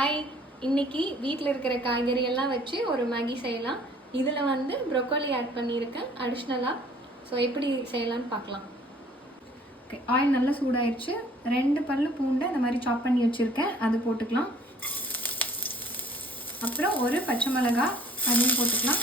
Hi, இன்னைக்கு வீட்டில் இருக்கிற காய்கறி எல்லாம் வச்சு ஒரு மேகி செய்யலாம். இதில் வந்து ப்ரொக்கோலி ஆட் பண்ணியிருக்கேன் அடிஷ்னலாக. ஸோ எப்படி செய்யலான்னு பார்க்கலாம். ஓகே, ஆயில் நல்லா சூடாயிடுச்சு. 2 பல்லு பூண்டை இந்த மாதிரி சாப் பண்ணி வச்சுருக்கேன், அது போட்டுக்கலாம். அப்புறம் ஒரு பச்சை மிளகாய், அதையும் போட்டுக்கலாம்.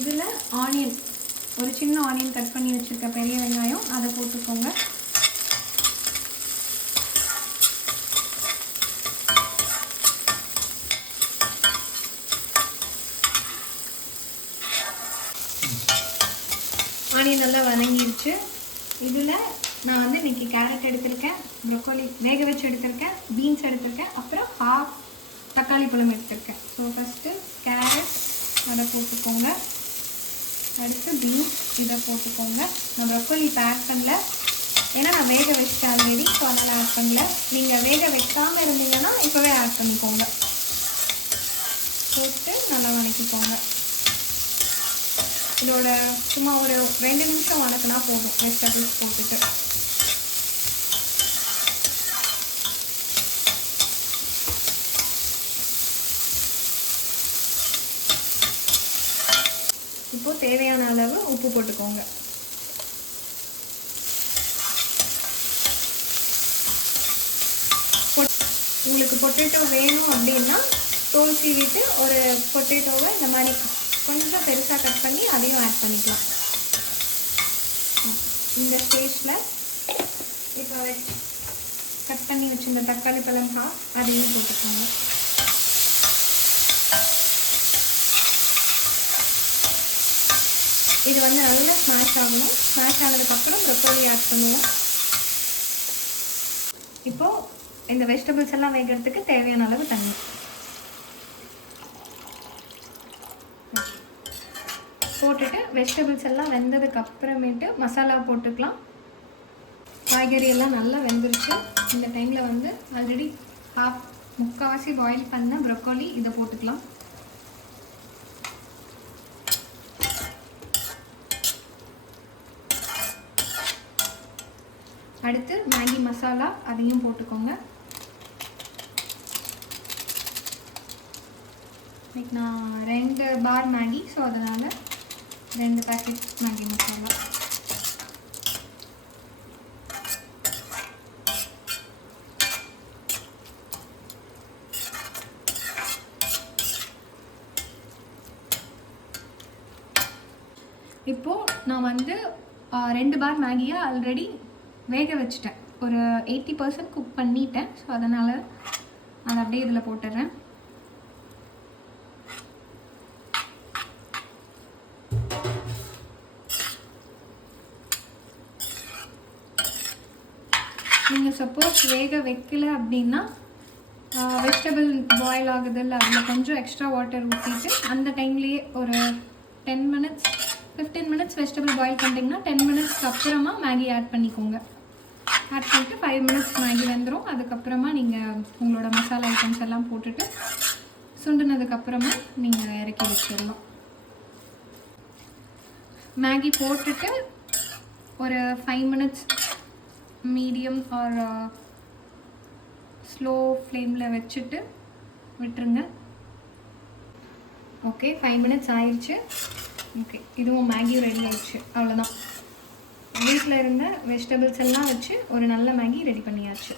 இதில் ஆனியன், ஒரு சின்ன ஆனியன் கட் பண்ணி வச்சுருக்க பெரிய வெங்காயம், அதை போட்டுக்கோங்க. ஆனியன் நல்லா வதங்கிடுச்சு. இதில் நான் வந்து இன்றைக்கி கேரட் எடுத்திருக்கேன், ப்ரொக்கோலி வேக வச்சு எடுத்திருக்கேன், பீன்ஸ் எடுத்திருக்கேன், அப்புறம் ஹாஃப் தக்காளி பழம் எடுத்திருக்கேன். ஸோ ஃபஸ்ட்டு கேரட் அதை போட்டுக்கோங்க. அடுத்து பீன்ஸ் இதை போட்டுக்கோங்க. நான் ப்ரொக்கோலி இப்போ ஆட் பண்ணல, ஏன்னா நான் வேக வச்சுட்டேன் ஆல்ரெடி, ஸோ அதனால் ஆட் பண்ணல. நீங்கள் வேக வைக்காமல் இருந்தீங்கன்னா இப்போவே ஆட் பண்ணிக்கோங்க. போட்டு நல்லா வதக்கிக்கோங்க. இதோட சும்மா ஒரு 2 நிமிஷம் வதக்கினா போதும் வெஜிடபிள்ஸ் போட்டுட்டு. இப்போ தேவையான அளவு உப்பு போட்டுக்கோங்க. உங்களுக்கு பொட்டேட்டோ வேணும் அப்படின்னா தோல் சீவிட்டு ஒரு பொட்டேட்டோவை இந்த மாதிரி கொஞ்சம் பெருசாக கட் பண்ணி அதையும் ஆட் பண்ணிக்கலாம். இந்த ஸ்டேஜில் இப்போ கட் பண்ணி வச்சுருந்த தக்காளி பழம் அதையும் போட்டுக்கோங்க. இது வந்து நல்லா ஸ்மாஷ் ஆகணும். ஸ்மாஷ் ஆனதுக்கப்புறம் ப்ரொக்கோலி ஆட் பண்ணுவோம். இப்போது இந்த வெஜிடபிள்ஸ் எல்லாம் வேகிறதுக்கு தேவையான அளவு தண்ணி போட்டுட்டு வெஜிடபிள்ஸ் எல்லாம் வெந்ததுக்கு அப்புறமேட்டு மசாலா போட்டுக்கலாம். காய்கறி எல்லாம் நல்லா வெந்துருச்சு. இந்த டைமில் வந்து ஆல்ரெடி முக்கால்வாசி பாயில் பண்ண ப்ரொக்கோலி இதை போட்டுக்கலாம். அடுத்து மேகி மசாலா அதையும் போட்டுக்கோங்க. நான் 2 பார் மேகி, ஸோ அதனால் 2 பேக்கெட் மேகி மசாலா. இப்போது நான் வந்து 2 பார் மேகியை ஆல்ரெடி வேக வச்சுட்டேன், ஒரு 80% குக் பண்ணிட்டேன். ஸோ அதனால் அதை அப்படியே இதில் போட்டுடுறேன். நீங்கள் சப்போஸ் வேக வைக்கல அப்படின்னா வெஜிடபிள் பாயில் ஆகுதில்ல, அதில் கொஞ்சம் எக்ஸ்ட்ரா வாட்டர் ஊற்றிட்டு அந்த டைம்லேயே ஒரு 10 மினிட்ஸ் 15 மினிட்ஸ் வெஜிடபிள் பாயில் பண்ணிட்டீங்கன்னா 10 மினிட்ஸ்க்கு அப்புறமா மேகி ஆட் பண்ணிக்கோங்க. ஆட் பண்ணிட்டு 5 மினிட்ஸ் மேகி வெந்துடும். அதுக்கப்புறமா நீங்கள் உங்களோட மசாலா ஐட்டம்ஸ் எல்லாம் போட்டுட்டு சுண்டுனதுக்கப்புறமா நீங்கள் இறக்கி வச்சிடலாம். மேகி போட்டுட்டு ஒரு 5 மினிட்ஸ் மீடியம் ஆர் ஸ்லோ ஃப்ளேமில் வச்சுட்டு விட்டுருங்க. ஓகே, 5 மினிட்ஸ் ஆயிடுச்சு. ஓகே, இதுவும் மேகியும் ரெடி ஆயிடுச்சு. அவ்வளோதான், வீட்டில் இருந்த வெஜிடபிள்ஸ் எல்லாம் வச்சு ஒரு நல்ல மேகி ரெடி பண்ணியாச்சு.